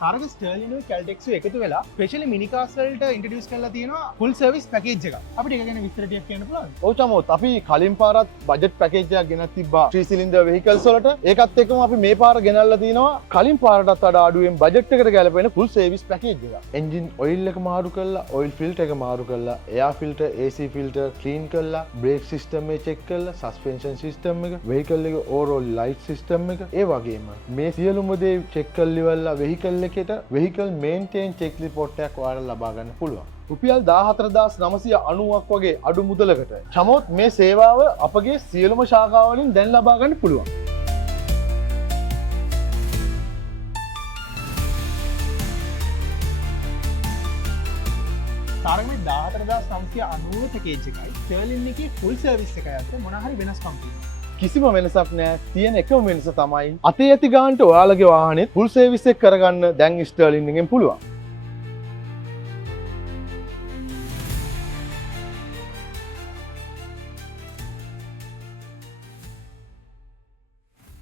තාරක ස්ටර්ලිනුයි කැල්ටෙක්සුයි එකතු වෙලා ස්පෙෂලි මිනි කාර්ස් වලට ඉන්ට්‍රොඩියුස් කරලා තියෙනවා ෆුල් සර්විස් පැකේජ් එකක්. අපිට ඒක ගැන විස්තර ටිකක් කියන්න පුළුවන්ද? ඔව් චමෝත් අපි කලින් පාරත් බජට් පැකේජ් එකක් ගෙනත් තිබ්බා 3 cylinder vehicles වලට. ඒකත් එක්කම අපි මේ පාර ගෙනල්ලා තිනවා කලින් පාරටත් වඩා අඩුවෙන් බජට් එකට ගැලපෙන ෆුල් සර්විස් පැකේජ් එකක්. එන්ජින් ඔයිල් එක මාරු කරලා, ඔයිල් ෆිල්ටර් එක මාරු කරලා, air filter, AC filter clean කරලා, බ්‍රේක් සිස්ටම් එක චෙක් කරලා, සස්පෙන්ෂන් සිස්ටම් එක, vehicle එක ඕවරෝල් ලයිට් සිස්ටම් එක, ඒ වගේම මේ සියලුම දේ චෙක් කරලා ඉවරලා vehicle එකට vehicle maintain check report එකක් ඔයාලට ලබා ගන්න පුළුවන්. රුපියල් 14990ක් වගේ අඩු මුදලකට. චමෝත් මේ සේවාව අපගේ සියලුම ශාඛාවලින් දැන් ලබා ගන්න පුළුවන්. තාරක මේ 14990 පැකේජ් එකයි ස්ටර්ලින් එකේ ෆුල් සර්විස් එකයි අතර මොන හරි වෙනස්කම් තියෙනවා. කිසිම වෙනසක් නෑ. තියෙන එකම වෙනස තමයි අතේ ඇති ගානට ඔයාලගේ වාහනේ ෆුල් සර්විස් එක කරගන්න දැන් ස්ටර්ලින් එකෙන් පුළුවන්.